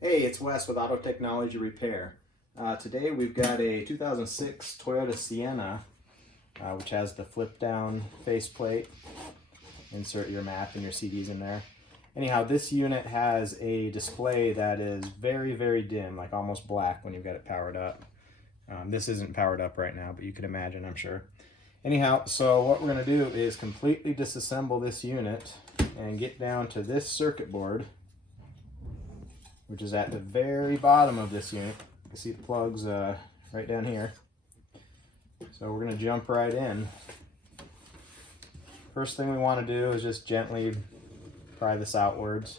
Hey, it's Wes with Auto Technology Repair. Today we've got a 2006 Toyota Sienna, which has the flip down faceplate. Insert your map and your CDs in there. Anyhow, this unit has a display that is very, very dim, like almost black when you've got it powered up. This isn't powered up right now, but you can imagine, I'm sure. Anyhow, so what we're going to do is completely disassemble this unit and get down to this circuit board, which is at the very bottom of this unit. You can see the plugs right down here. So we're going to jump right in. First thing we want to do is just gently pry this outwards.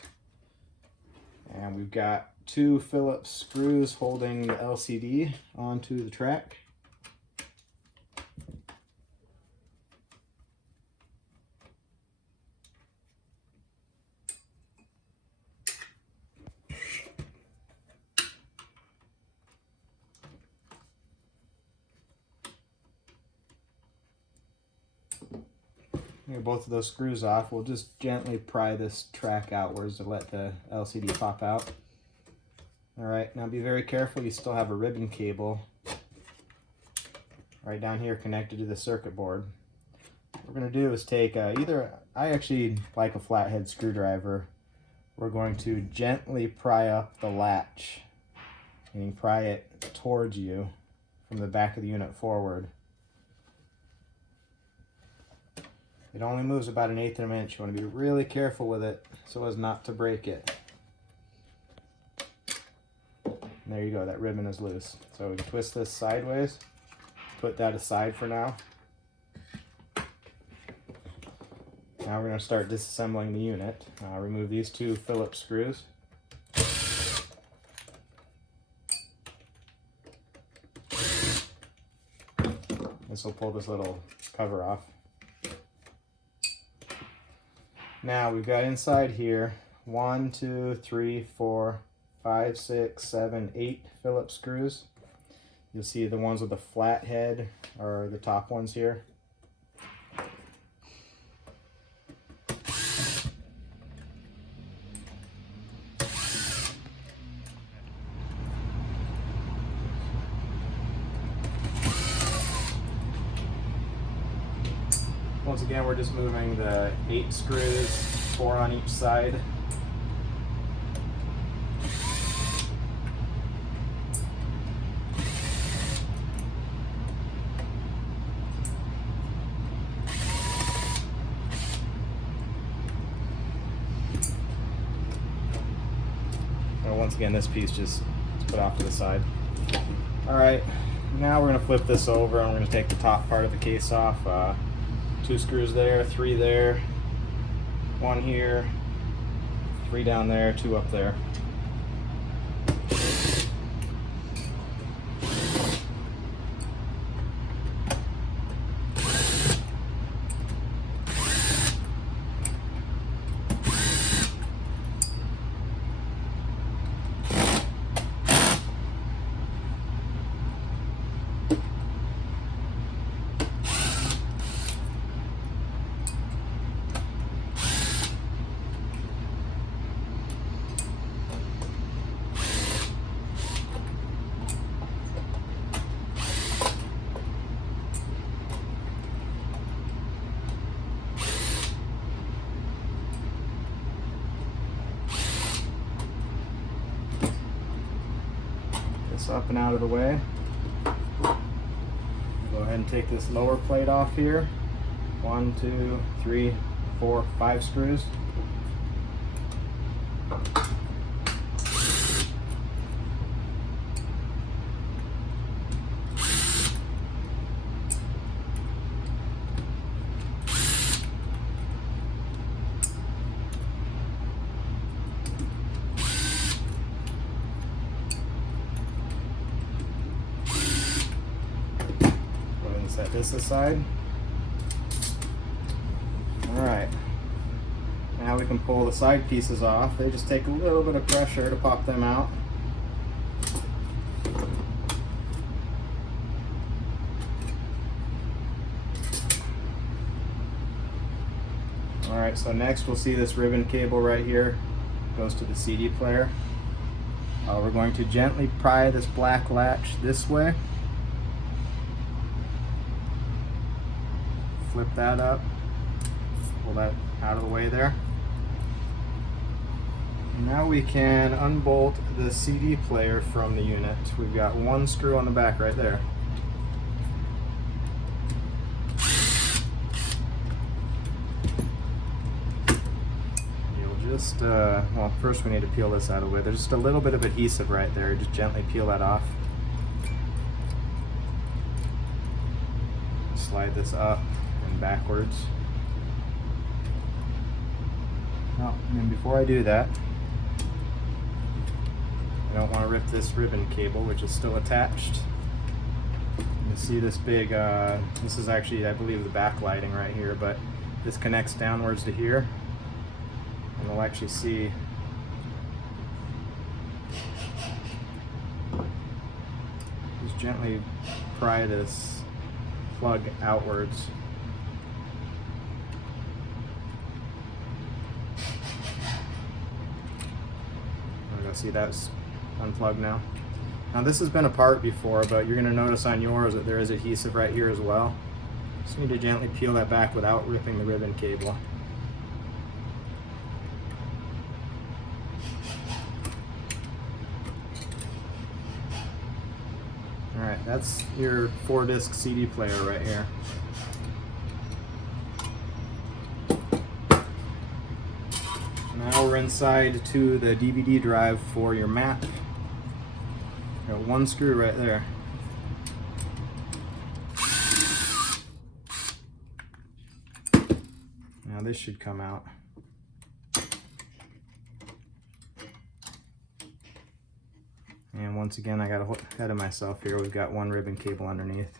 And we've got two Phillips screws holding the LCD onto the track. Get both of those screws off. We'll just gently pry this track outwards to let the LCD pop out. Alright, now be very careful. You still have a ribbon cable right down here connected to the circuit board. What we're going to do is take I actually like a flathead screwdriver. We're going to gently pry up the latch, meaning pry it towards you from the back of the unit forward. It only moves about 1/8 of an inch. You want to be really careful with it so as not to break it. And there you go, that ribbon is loose. So we can twist this sideways, put that aside for now. Now we're going to start disassembling the unit. Remove these two Phillips screws. This will pull this little cover off. Now we've got inside here 1, 2, 3, 4, 5, 6, 7, 8 Phillips screws. You'll see the ones with the flat head are the top ones here. Once again, we're just moving the 8 screws, 4 on each side. And once again, this piece just put off to the side. All right, now we're going to flip this over and we're going to take the top part of the case off. 2 screws there, 3 there, 1 here, 3 down there, 2 up there. Up and out of the way. Go ahead and take this lower plate off here. 1, 2, 3, 4, 5 screws. Set this aside. Alright, now we can pull the side pieces off. They just take a little bit of pressure to pop them out. Alright, so next we'll see this ribbon cable right here goes to the CD player. We're going to gently pry this black latch this way. Flip that up, pull that out of the way there. Now we can unbolt the CD player from the unit. We've got one screw on the back right there. You'll just, well, first we need to peel this out of the way. There's just a little bit of adhesive right there. Just gently peel that off. Slide this up and backwards. Oh, and then before I do that, I don't want to rip this ribbon cable, which is still attached. You see this big, this is actually, I believe, the backlighting right here, but this connects downwards to here. And we'll actually see just gently pry this plug outwards. See, that's unplugged now. Now this has been apart before, but you're going to notice on yours that there is adhesive right here as well. Just need to gently peel that back without ripping the ribbon cable. Alright, that's your 4-disc CD player right here. Now we're inside to the DVD drive for your map. Got one screw right there. Now this should come out. And once again, I got ahead of myself here. We've got one ribbon cable underneath.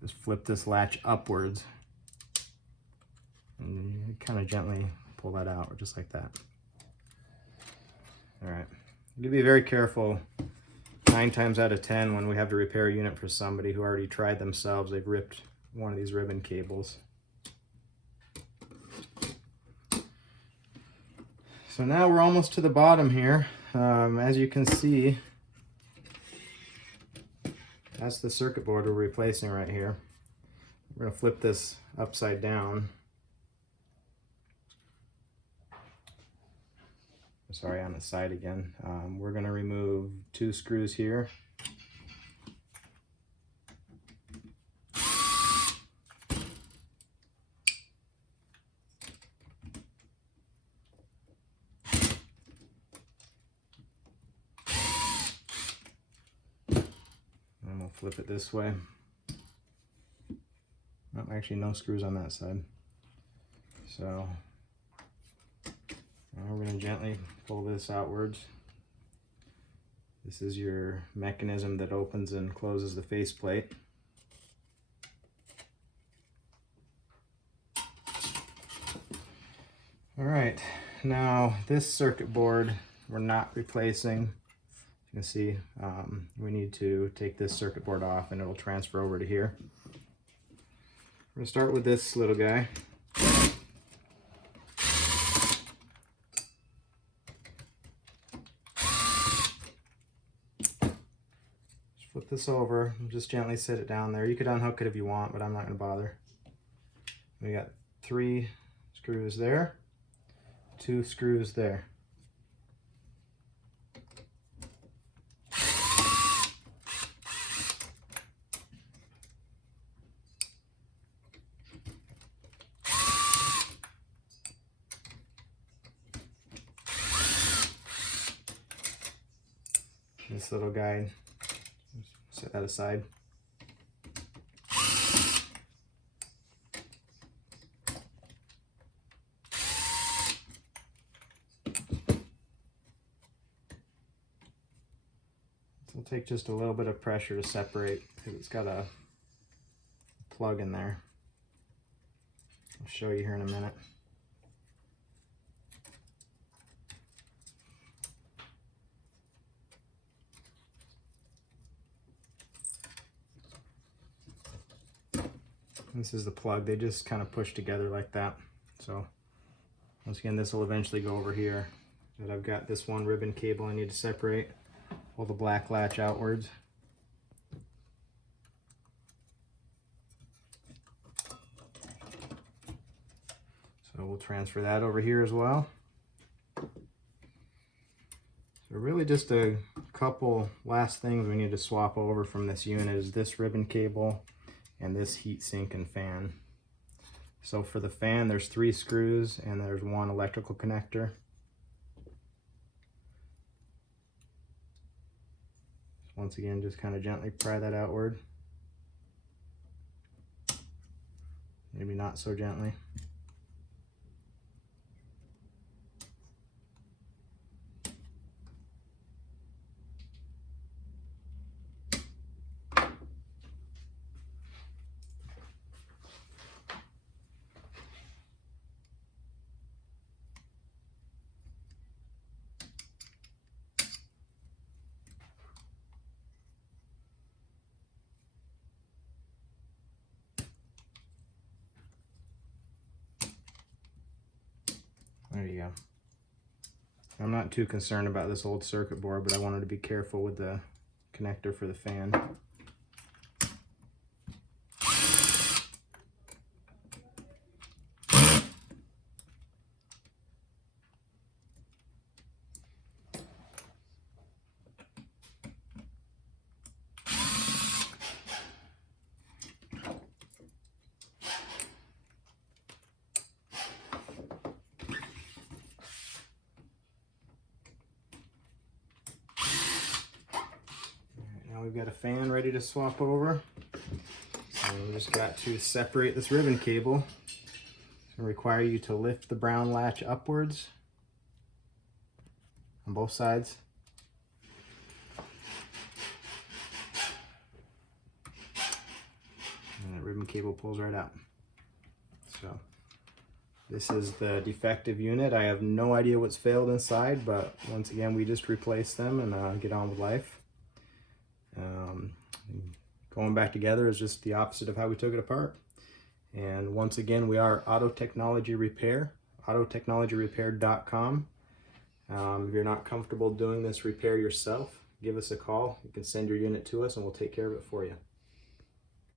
Just flip this latch upwards. And you kind of gently pull that out, just like that. All right, you need to be very careful. 9 times out of 10, when we have to repair a unit for somebody who already tried themselves, they've ripped one of these ribbon cables. So now we're almost to the bottom here. As you can see, that's the circuit board we're replacing right here. We're going to flip this upside down. Sorry, on the side again. We're going to remove 2 screws here. And we'll flip it this way. Oh, actually, no screws on that side. So now we're going to gently pull this outwards. This is your mechanism that opens and closes the faceplate. All right, now this circuit board we're not replacing. You can see we need to take this circuit board off and it will transfer over to here. We're going to start with this little guy. Flip this over and just gently sit it down there. You could unhook it if you want, but I'm not going to bother. We got 3 screws there, 2 screws there. This little guy, set that aside. It'll take just a little bit of pressure to separate because it's got a plug in there. I'll show you here in a minute. This is the plug. They just kind of push together like that. So once again, this will eventually go over here But I've got this one ribbon cable I need to separate, pull the black latch outwards. So we'll transfer that over here as well. So really just a couple last things we need to swap over from this unit is this ribbon cable and this heat sink and fan. So for the fan, there's 3 screws and there's 1 electrical connector. Once again, just kind of gently pry that outward. Maybe not so gently. There you go. I'm not too concerned about this old circuit board, but I wanted to be careful with the connector for the fan. Now we've got a fan ready to swap over. So we just got to separate this ribbon cable. It's going to require you to lift the brown latch upwards on both sides. And that ribbon cable pulls right out. So this is the defective unit. I have no idea what's failed inside, but once again, we just replace them and get on with life. Going back together is just the opposite of how we took it apart. And once again, we are Auto Technology Repair, autotechnologyrepair.com. If you're not comfortable doing this repair yourself, give us a call. You can send your unit to us and we'll take care of it for you.